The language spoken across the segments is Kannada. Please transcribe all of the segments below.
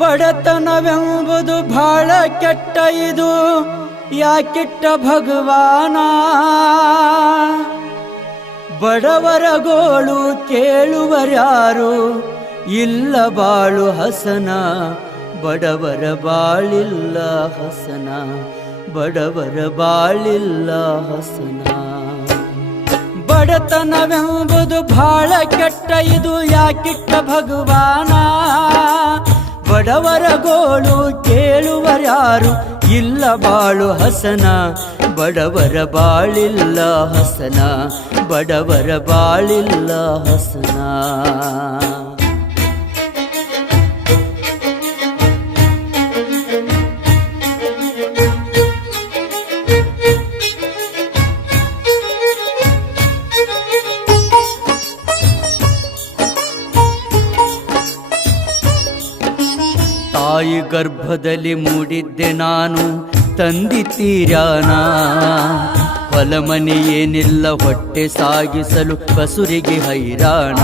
ಬಡತನವೆಂಬುದು ಬಹಳ ಕೆಟ್ಟ, ಇದು ಯಾಕಿಟ್ಟ ಭಗವಾನ? ಬಡವರ ಗೋಳು ಕೇಳುವರ್ಯಾರು, ಇಲ್ಲ ಬಾಳು ಹಸನ. ಬಡವರ ಬಾಳಿಲ್ಲ ಹಸನ, ಬಡವರ ಬಾಳಿಲ್ಲ ಹಸನ. ಬಡತನವೆಂಬುದು ಬಹಳ ಕೆಟ್ಟ, ಇದು ಯಾಕಿಟ್ಟ ಭಗವಾನ? ಬಡವರ ಗೋಳು ಕೇಳುವರ್ಯಾರು, ಇಲ್ಲ ಬಾಳು ಹಸನ. ಬಡವರ ಬಾಳಿಲ್ಲ ಹಸನ, ಬಡವರ ಬಾಳಿಲ್ಲ ಹಸನ. ತಾಯಿ ಗರ್ಭದಲ್ಲಿ ಮೂಡಿದ್ದೆ ನಾನು, ತಂದಿತ್ತೀರ್ಯಾನ. ಹೊಲಮನೆ ಏನಿಲ್ಲ, ಹೊಟ್ಟೆ ಸಾಗಿಸಲು ಬಸುರಿಗೆ ಹೈರಾಣ.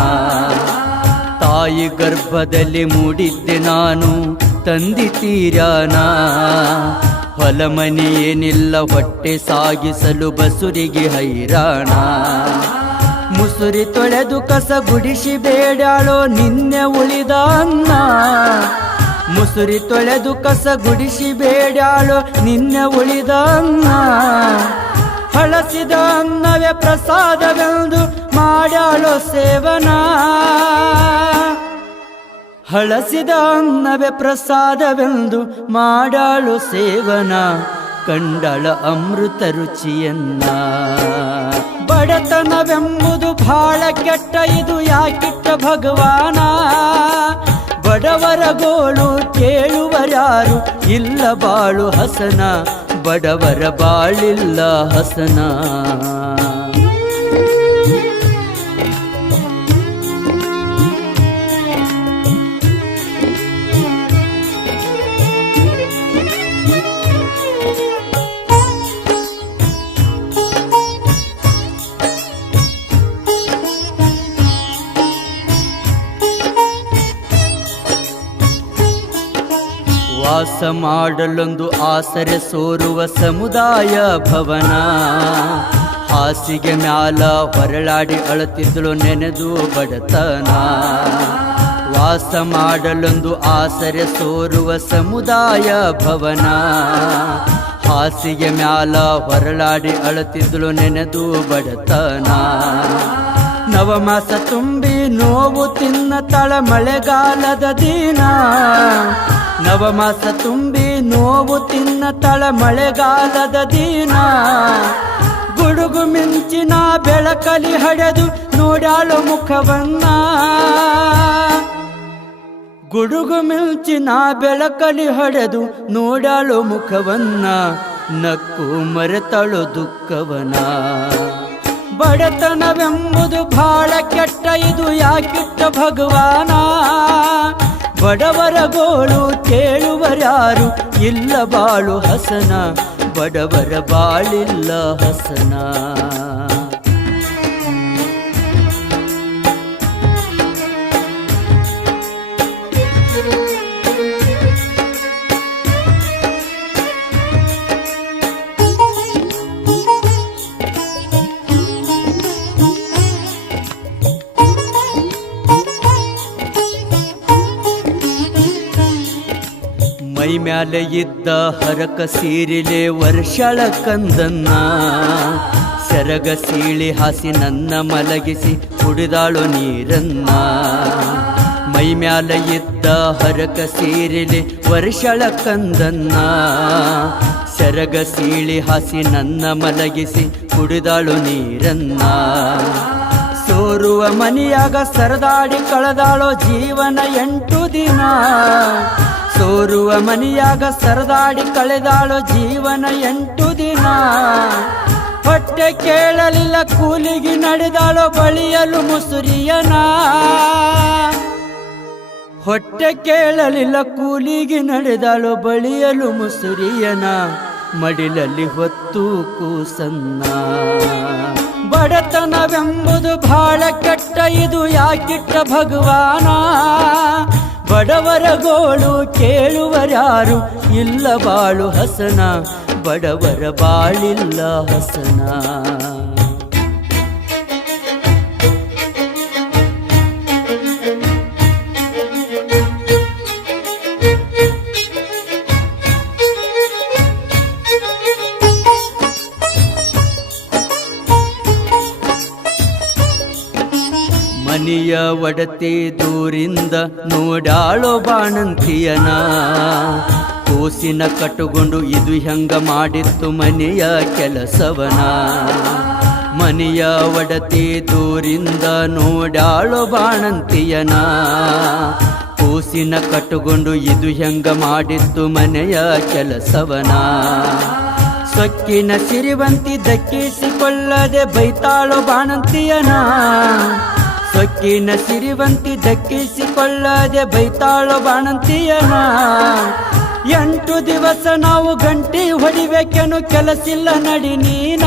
ತಾಯಿ ಗರ್ಭದಲ್ಲಿ ಮೂಡಿದ್ದೆ ನಾನು, ತಂದಿತ್ತೀರ್ಯಾನ. ಹೊಲಮನೆ ಏನಿಲ್ಲ, ಹೊಟ್ಟೆ ಸಾಗಿಸಲು ಬಸುರಿಗೆ ಹೈರಾಣ. ಮುಸುರಿ ತೊಳೆದು ಕಸ ಗುಡಿಸಿ ಬೇಡಾಳೋ ನಿನ್ನೆ ಉಳಿದ ಅನ್ನ. ಮುಸುರಿ ತೊಳೆದು ಕಸ ಗುಡಿಸಿ ಬೇಡಾಳೋ ನಿನ್ನೆ ಉಳಿದ ಅನ್ನ. ಹಳಸಿದ ಅನ್ನವೇ ಪ್ರಸಾದವೆಂದು ಮಾಡ್ಯಾಳೋ ಸೇವನ. ಹಳಸಿದ ಅನ್ನವೇ ಪ್ರಸಾದವೆಂದು ಮಾಡ್ಯಾಳೋ ಸೇವನ. ಕಂಡಳ ಅಮೃತ ರುಚಿಯನ್ನ. ಬಡತನವೆಂಬುದು ಬಹಳ ಕೆಟ್ಟ, ಇದು ಯಾಕಿಟ್ಟ ಭಗವಾನ? ಬಡವರ ಗೋಳು ಕೇಳುವರ್ಯಾರು, ಇಲ್ಲ ಬಾಳು ಹಸನ. ಬಡವರ ಬಾಳಿಲ್ಲ ಹಸನ. ವಾಸ ಮಾಡಲೊಂದು ಆಸರೆ ಸೋರುವ ಸಮುದಾಯ ಭವನ. ಹಾಸಿಗೆ ಮ್ಯಾಲ ಹೊರಳಾಡಿ ಅಳತಿದ್ದಳು ನೆನೆದು ಬಡತನ. ವಾಸ ಮಾಡಲೊಂದು ಆಸರೆ ಸೋರುವ ಸಮುದಾಯ ಭವನ. ಹಾಸಿಗೆ ಮ್ಯಾಲ ಹೊರಳಾಡಿ ಅಳತಿದ್ದಳು ನೆನೆದು ಬಡತನ. ನವಮಾಸ ತುಂಬಿ ನೋವು ತಿನ್ನತಳ ಮಳೆಗಾಲದ ದಿನ. ನವಮಾಸ ತುಂಬಿ ನೋವು ತಿನ್ನತಳ ಮಳೆಗಾಲದ ದಿನ. ಗುಡುಗು ಮಿಂಚಿನ ಬೆಳಕಲಿ ಹಡೆದು ನೋಡ್ಯಾಳು ಮುಖವನ್ನ. ಗುಡುಗು ಮಿಂಚಿನ ಬೆಳಕಲಿ ಹಡೆದು ನೋಡ್ಯಾಳು ಮುಖವನ್ನ. ನಕ್ಕು ಮರೆತಳು ದುಃಖವನ. ಬಡತನವೆಂಬುದು ಬಹಳ ಕೆಟ್ಟ, ಇದು ಯಾಕಿಟ್ಟ ಭಗವಾನ? ಬಡವರ ಗೋಳು ಕೇಳುವರ್ಯಾರು, ಇಲ್ಲ ಬಾಳು ಹಸನ. ಬಡವರ ಬಾಳಿಲ್ಲ ಹಸನ. ಮೈ ಮ್ಯಾಲೆ ಇದ್ದ ಹರಕ ಸೀರಿಲೆ ವರ್ಷಳ ಕಂದನ್ನ. ಸೆರಗ ಸೀಳಿ ಹಾಸಿ ನನ್ನ ಮಲಗಿಸಿ ಕುಡಿದಾಳು ನೀರನ್ನ. ಮೈ ಮ್ಯಾಲೆ ಇದ್ದ ಹರಕ ಸೀರಿಲೆ ವರ್ಷಳ ಕಂದನ್ನ. ಸೆರಗ ಸೀಳಿ ಹಾಸಿ ನನ್ನ ಮಲಗಿಸಿ ಕುಡಿದಾಳು ನೀರನ್ನ. ಸೋರುವ ಮನಿಯಾಗ ಸರದಾಡಿ ಕಳೆದಾಳೋ ಜೀವನ 8 ದಿನ. ಸೋರುವ ಮನಿಯಾಗ ಸರದಾಡಿ ಕಳೆದಾಳೋ ಜೀವನ 8 ದಿನ. ಹೊಟ್ಟೆ ಕೇಳಲಿಲ್ಲ ಕೂಲಿಗೆ ನಡೆದಾಳೋ ಬಳಿಯಲು ಮುಸುರಿಯನ. ಹೊಟ್ಟೆ ಕೇಳಲಿಲ್ಲ ಕೂಲಿಗೆ ನಡೆದಾಳೋ ಬಳಿಯಲು ಮುಸುರಿಯನ. ಮಡಿಲಲ್ಲಿ ಹೊತ್ತು ಕೂಸನ್ನ. ಬಡತನವೆಂಬುದು ಬಹಳ ಕೆಟ್ಟ, ಇದು ಯಾಕಿಟ್ಟ ಭಗವಾನ? ಬಡವರ ಗೋಳು ಕೇಳುವರ್ಯಾರು ಇಲ್ಲ ಬಾಳು ಹಸನ ಬಡವರ ಬಾಳಿಲ್ಲ ಹಸನ ಮನಿಯ ಒಡತಿ ದೂರಿಂದ ನೋಡಾಳೋ ಬಾಣಂತಿಯನ ಕೂಸಿನ ಕಟ್ಟುಕೊಂಡು ಇದು ಹೆಂಗ ಮಾಡಿತ್ತು ಮನೆಯ ಕೆಲಸವನ ಮನಿಯ ಒಡತಿ ದೂರಿಂದ ನೋಡಾಳೋ ಬಾಣಂತಿಯನ ಕೂಸಿನ ಕಟ್ಟುಕೊಂಡು ಇದು ಹೆಂಗ ಮಾಡಿತ್ತು ಮನೆಯ ಕೆಲಸವನ ಸೊಕ್ಕಿನ ಸಿರಿವಂತಿ ದಕ್ಕಿಸಿಕೊಳ್ಳದೆ ಬೈತಾಳೋ ಬಾಣಂತಿಯನ ಸೊಕ್ಕಿನ ಸಿರಿವಂತಿ ದಕ್ಕಿಸಿಕೊಳ್ಳದೆ ಬೈತಾಳೋ ಬಾಣಂತಿಯನ 8 ದಿವಸ ನಾವು ಗಂಟಿ ಹೊಡಿಬೇಕೆನು ಕೆಲಸಿಲ್ಲ ನಡಿ ನೀನ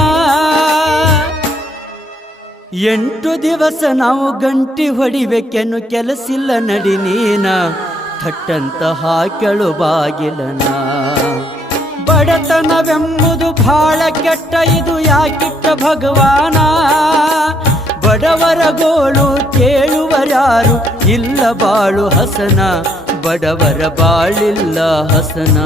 8 ದಿವಸ ನಾವು ಗಂಟಿ ಹೊಡಿಬೇಕೆನು ಕೆಲಸಿಲ್ಲ ನಡಿ ನೀನ ಥಟ್ಟಂತ ಹಾಕೆಳು ಬಾಗಿಲನ ಬಡತನವೆಂಬುದು ಬಹಳ ಕೆಟ್ಟ ಇದು ಯಾಕಿಟ್ಟ ಭಗವಾನ ಬಡವರ ಗೋಳು ಕೇಳುವರ್ಯಾರು ಇಲ್ಲ ಬಾಳು ಹಸನ ಬಡವರ ಬಾಳಿಲ್ಲ ಹಸನ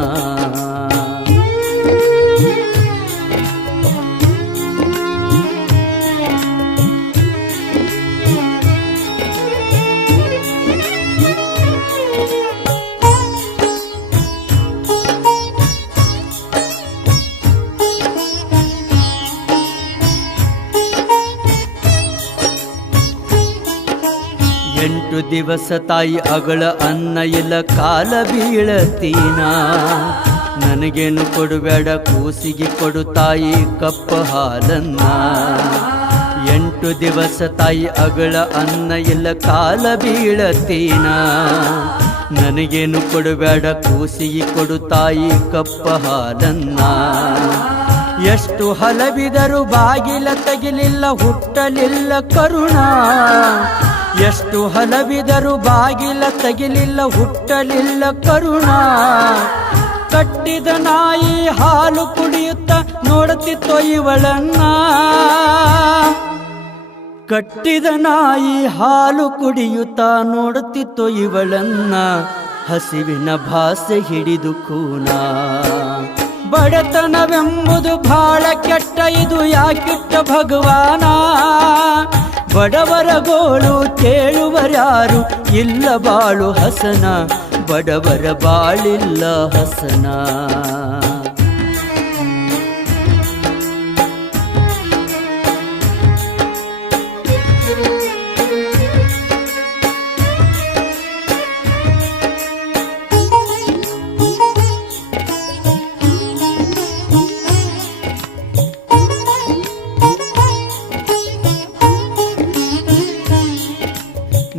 ಎಂಟು ದಿವಸ ತಾಯಿ ಅಗಳ ಅನ್ನ ಇಲ್ಲ ಕಾಲ ಬೀಳತೀನ ನನಗೇನು ಕೊಡುಬೇಡ ಕೂಸಿಗೆ ಕೊಡು ತಾಯಿ ಕಪ್ಪ ಹಾಲನ್ನ 8 ದಿವಸ ತಾಯಿ ಅಗಳ ಅನ್ನ ಇಲ್ಲ ಕಾಲ ಬೀಳತೀನ ನನಗೇನು ಕೊಡುಬೇಡ ಕೂಸಿಗೆ ಕೊಡು ತಾಯಿ ಕಪ್ಪ ಹಾಲನ್ನ ಎಷ್ಟು ಹಲವಿದರು ಬಾಗಿಲ ತಗಿಲಿಲ್ಲ ಹುಟ್ಟಲಿಲ್ಲ ಕರುಣ ಎಷ್ಟು ಹಲವಿದರು ಬಾಗಿಲ ತಗಿಲಿಲ್ಲ ಹುಟ್ಟಲಿಲ್ಲ ಕರುಣ ಕಟ್ಟಿದ ನಾಯಿ ಹಾಲು ಕುಡಿಯುತ್ತ ನೋಡುತ್ತಿತ್ತೋ ಇವಳನ್ನ ಕಟ್ಟಿದ ನಾಯಿ ಹಾಲು ಕುಡಿಯುತ್ತ ನೋಡುತ್ತಿತ್ತೋ ಇವಳನ್ನ ಹಸಿವಿನ ಭಾಸೆ ಹಿಡಿದು ಕೂನ ಬಡತನವೆಂಬುದು ಬಹಳ ಕೆಟ್ಟ ಇದು ಯಾಕಿಟ್ಟ ಭಗವಾನ ಬಡವರ ಗೋಳು ಕೇಳುವರ್ಯಾರು ಇಲ್ಲ ಬಾಳು ಹಸನ ಬಡವರ ಬಾಳಿಲ್ಲ ಹಸನ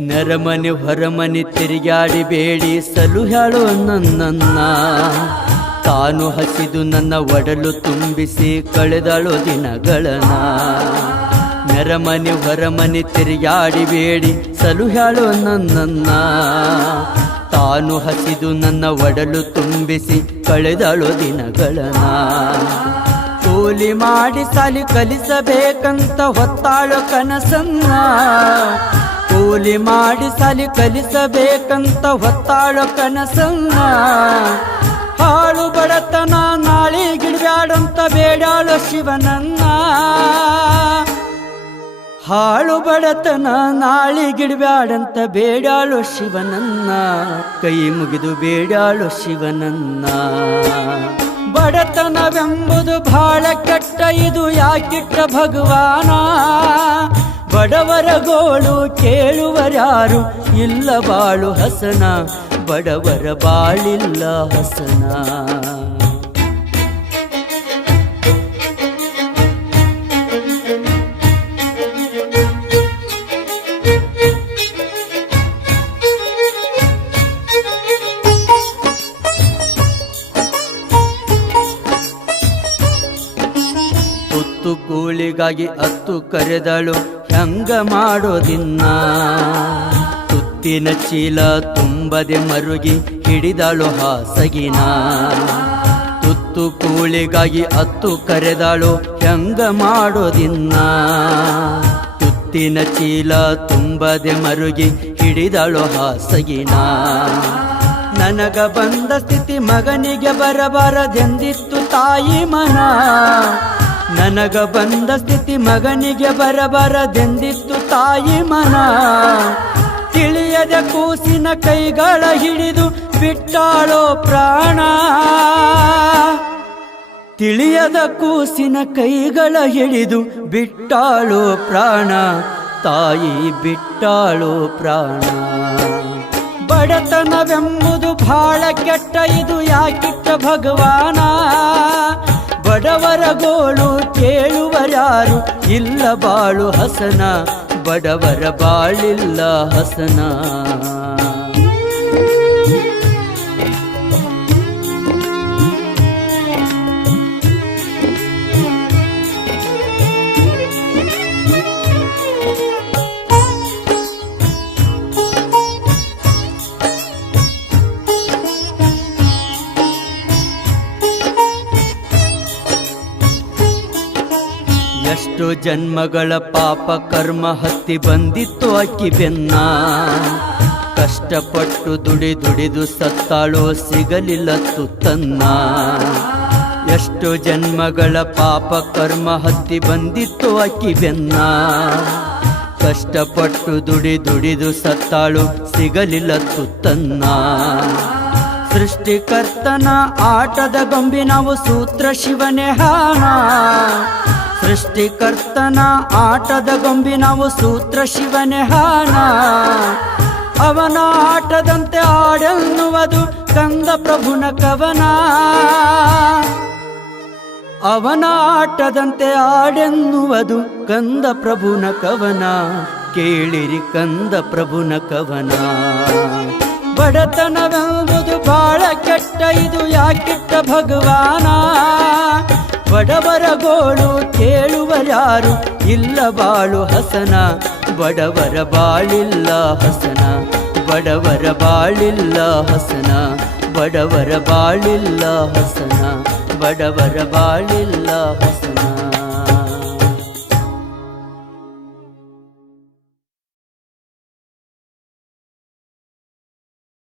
ನೆರಮನೆ ಹೊರಮನೆ ತಿರುಗಾಡಿ ಬೇಡಿ ಸಲುಹ್ಯಾಳು ನನ್ನ ತಾನು ಹಸಿದು ನನ್ನ ಒಡಲು ತುಂಬಿಸಿ ಕಳೆದಳು ದಿನಗಳನ ನೆರಮನೆ ಹೊರಮನೆ ತಿರುಗಾಡಿ ಬೇಡಿ ಸಲುಹ್ಯಾಳು ನನ್ನ ತಾನು ಹಸಿದು ನನ್ನ ಒಡಲು ತುಂಬಿಸಿ ಕಳೆದಳು ದಿನಗಳನ ಕೂಲಿ ಮಾಡಿ ಸಾಲಿ ಕಲಿಸಬೇಕಂತ ಹೊತ್ತಾಳು ಕನಸನ್ನ ಕೂಲಿ ಮಾಡಿ ಸಾಲಿ ಕಲಿಸಬೇಕಂತ ಹೊತ್ತಾಳು ಕನಸನ್ನ ಹಾಳು ಬಡತನ ನಾಳಿಗಿಡ್ಬ್ಯಾಡಂತ ಬೇಡಾಳು ಶಿವನನ್ನ ಹಾಳು ಬಡತನ ನಾಳಿಗಿಡ್ಬ್ಯಾಡಂತ ಬೇಡಾಳು ಶಿವನನ್ನ ಕೈ ಮುಗಿದು ಬೇಡಾಳು ಶಿವನನ್ನ ಬಡತನವೆಂಬುದು ಬಹಳ ಕೆಟ್ಟ ಇದು ಯಾಕಿಟ್ಟ ಭಗವಾನ ಬಡವರ ಗೋಳು ಕೇಳುವರ್ಯಾರು ಇಲ್ಲ ಬಾಳು ಹಸನ ಬಡವರ ಬಾಳಿಲ್ಲ ಹಸನ ತುತ್ತು ಕೂಳಿಗಾಗಿ ಅತ್ತು ಕರೆದಳು ಹೆಂಗ ಮಾಡೋದಿನ್ನ ತುತ್ತು ತುತ್ತಿನ ಚೀಲ ತುಂಬದೆ ಮರುಗಿ ಹಿಡಿದಾಳು ಹಾಸಗಿನ ತುತ್ತು ಕೂಳಿಗಾಗಿ ಅತ್ತು ಕರೆದಾಳು ಹೆಂಗ ಮಾಡೋದಿನ್ನ ತುತ್ತಿನ ಚೀಲ ತುಂಬದೆ ಮರುಗಿ ಹಿಡಿದಾಳು ಹಾಸಗಿನ ನನಗ ಬಂದ ಸ್ಥಿತಿ ಮಗನಿಗೆ ಬರಬಾರದೆಂದಿತ್ತು ತಾಯಿ ಮನ ನನಗ ಬಂದ ಸ್ಥಿತಿ ಮಗನಿಗೆ ಬರಬಾರದೆಂದಿತ್ತು ತಾಯಿ ಮನ ತಿಳಿಯದ ಕೂಸಿನ ಕೈಗಳ ಹಿಡಿದು ಬಿಟ್ಟಾಳೋ ಪ್ರಾಣ ತಿಳಿಯದ ಕೂಸಿನ ಕೈಗಳ ಹಿಡಿದು ಬಿಟ್ಟಾಳೋ ಪ್ರಾಣ ತಾಯಿ ಬಿಟ್ಟಾಳೋ ಪ್ರಾಣ ಬಡತನವೆಂಬುದು ಬಹಳ ಕೆಟ್ಟ ಇದು ಯಾಕಿಟ್ಟ ಭಗವಾನ ಬಡವರ ಗೋಳು ಕೇಳುವರ್ಯಾರು ಇಲ್ಲ ಬಾಳು ಹಸನ ಬಡವರ ಬಾಳಿಲ್ಲ ಹಸನ ಎಷ್ಟು ಜನ್ಮಗಳ ಪಾಪ ಕರ್ಮ ಹತ್ತಿ ಬಂದಿತ್ತು ಅಕ್ಕಿ ಬೆನ್ನ ಕಷ್ಟಪಟ್ಟು ದುಡಿದು ಸತ್ತಾಳೋ ಸಿಗಲಿಲ್ಲ ತುತ್ತನ್ನ ಎಷ್ಟು ಜನ್ಮಗಳ ಪಾಪ ಕರ್ಮ ಹತ್ತಿ ಬಂದಿತ್ತು ಅಕ್ಕಿ ಬೆನ್ನ ಕಷ್ಟಪಟ್ಟು ದುಡಿದು ಸತ್ತಾಳು ಸಿಗಲಿಲ್ಲ ತುತ್ತನ್ನ ಸೃಷ್ಟಿಕರ್ತನ ಆಟದ ಗೊಂಬಿ ನಾವು ಸೂತ್ರ ಶಿವನೇ ಹಾನ ಸೃಷ್ಟಿಕರ್ತನ ಆಟದ ಗೊಂಬಿ ನಾವು ಸೂತ್ರ ಶಿವನೇ ಹಾನ ಅವನ ಆಟದಂತೆ ಆಡೆನ್ನುವುದು ಕಂದ ಪ್ರಭುನ ಕವನ ಅವನ ಆಟದಂತೆ ಆಡೆನ್ನುವುದು ಕಂದ ಪ್ರಭುನ ಕವನ ಕೇಳಿರಿ ಕಂದ ಪ್ರಭುನ ಕವನ ಬಡತನವೆಂಬುದು ಬಾಳ ಕೆಟ್ಟ ಇದು ಯಾಕಿಟ್ಟ ಭಗವಾನ ಬಡವರ ಗೋಳು ಕೇಳುವರ್ಯಾರು ಇಲ್ಲ ಬಾಳು ಹಸನ ಬಡವರ ಬಾಳಿಲ್ಲ ಹಸನ ಬಡವರ ಬಾಳಿಲ್ಲ ಹಸನ ಬಡವರ ಬಾಳಿಲ್ಲ ಹಸನ ಬಡವರ ಬಾಳಿಲ್ಲ ಹಸನ